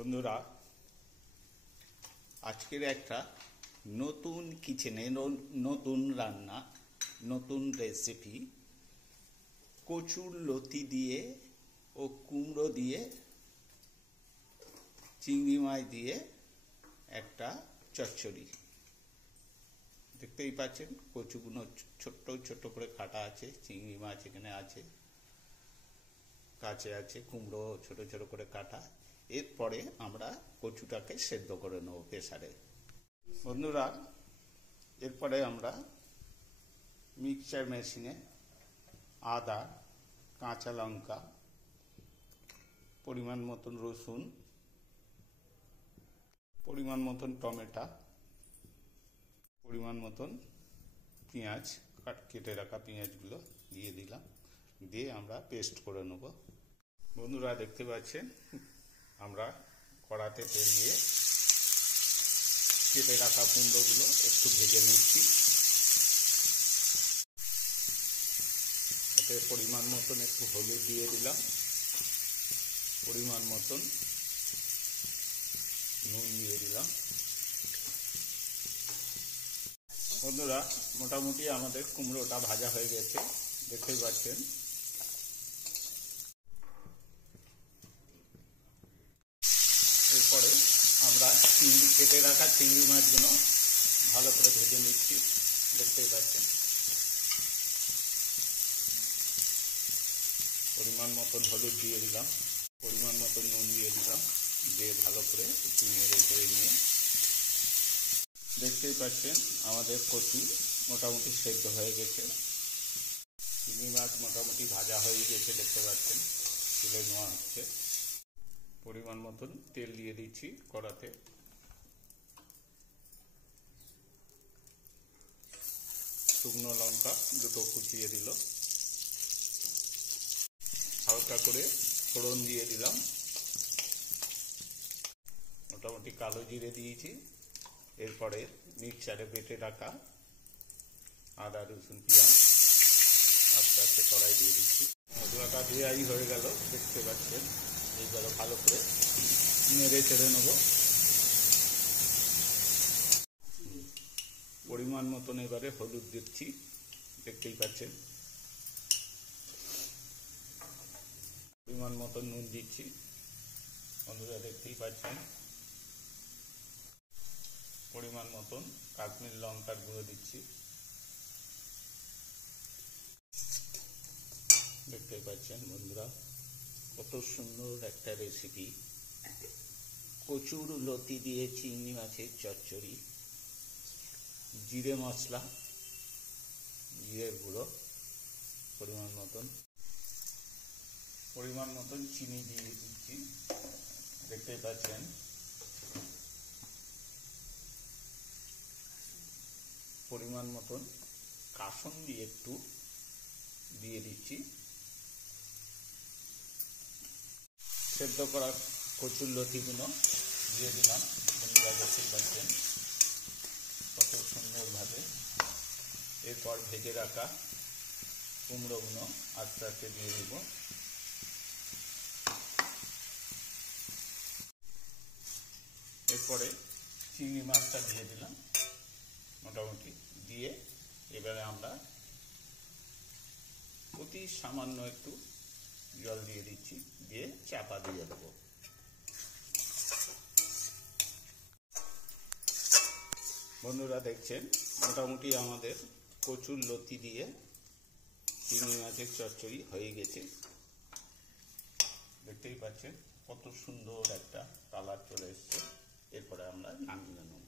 বন্ধুরা, আজকের একটা নতুন কিচেনে নতুন রান্না, নতুন রেসিপি কচুর লতি দিয়ে ও কুমড়ো দিয়ে, চিংড়ি মাছ দিয়ে একটা চচ্চড়ি। দেখতেই পাচ্ছেন কচুগুলো ছোট্ট ছোট্ট করে কাটা আছে, চিংড়ি মাছ এখানে আছে, কাছে আছে, কুমড়ো ছোট ছোট করে কাটা। এরপরে আমরা কচুটাকে সেদ্ধ করে নেব প্রেসারে। বন্ধুরা, এরপরে আমরা মিক্সচার মেশিনে আদা, কাঁচা লঙ্কা, পরিমাণ মতন রসুন, পরিমাণ মতন টমেটো, পরিমাণ মতন পেঁয়াজ, কেটে রাখা পেঁয়াজগুলো দিয়ে দিলাম, দিয়ে আমরা পেস্ট করে নেব। বন্ধুরা দেখতে পাচ্ছেন আমরা কড়াতে তেল দিয়ে কেটে রাখা কুমড়োগুলো একটু ভেজে নিচ্ছি। এতে পরিমাণ মতন একটু হলুদ দিয়ে দিলাম, পরিমাণ মতন নুন দিয়ে দিলাম। বন্ধুরা, মোটামুটি আমাদের কুমড়োটা ভাজা হয়ে গেছে, দেখতেই পাচ্ছেন। এরপরে আমরা কেটে রাখা চিংড়ি মাছগুলো ভালো করে ভেজে নিচ্ছি, দেখতেই পাচ্ছেন। পরিমাণ মতন হলুদ দিয়ে দিলাম, পরিমাণ মতন নুন দিয়ে দিলাম, দিয়ে ভালো করে একটু নেড়ে চেড়ে নিয়ে, দেখতেই পাচ্ছেন আমাদের কচু মোটামুটি সেদ্ধ হয়ে গেছে। চিংড়ি মাছ মোটামুটি ভাজা হয়ে গেছে, দেখতে পাচ্ছেন, তুলে নেওয়া হচ্ছে। পরিমাণ মতন তেল দিয়ে দিচ্ছি কড়াতে। শুকনো লঙ্কা দুটো কুচিয়ে দিল, হালকা করে ফোড়ন দিয়ে দিলাম, মোটামুটি কালো জিরে দিয়েছি। এরপরে মিক্সচারে বেটে রাখা আদা, রসুন, পেঁয়াজ আস্তে আস্তে কড়াই দিয়ে দিচ্ছি। মশলাটা দেওয়াই হয়ে গেল, দেখতে পাচ্ছেন। এইবার ভালো করে নেড়ে চেড়ে নেব। পরিমাণ মতন এবারে হলুদ দিচ্ছি, দেখতেই পাচ্ছেন। পরিমাণ মতন নুন দিচ্ছি, বন্ধুরা দেখতেই পাচ্ছেন। পরিমাণ মতন কাশ্মীর লঙ্কার গুঁড়ো দিচ্ছি, দেখতে পাচ্ছেন। বন্ধুরা, কত সুন্দর একটা রেসিপি, কচুর লতি দিয়ে চিংড়ি মাছের চচ্চড়ি। জিরে মশলা, জিরের গুঁড়ো, পরিমাণ মতন চিনি দিয়ে দিচ্ছি, দেখতেই পাচ্ছেন। পরিমাণ মতন কাসুন্দি একটু দিয়ে দিচ্ছি। সেদ্ধ করা কচুর লতিগুলো দিয়ে দিলাম, বন্ধুরা দেখতেই পাচ্ছেন কত সুন্দরভাবে। এরপর ভেজে রাখা কুমড়োগুলো আস্তে আস্তে দিয়ে দেব। এরপরে চিংড়ি মাছটা দিয়ে দিলাম, মোটামুটি দিয়ে এবারে আমরা অতি সামান্য একটু জল দিয়ে দিচ্ছি, দিয়ে চাপা দিয়ে দেবো। বন্ধুরা দেখছেন, মোটামুটি আমাদের কচুর লতি দিয়ে চিংড়ি মাছের চচ্চড়ি হয়ে গেছে, দেখতেই পাচ্ছেন কত সুন্দর একটা কালার চলে এসছে। এরপরে আমরা নামিয়ে নেব।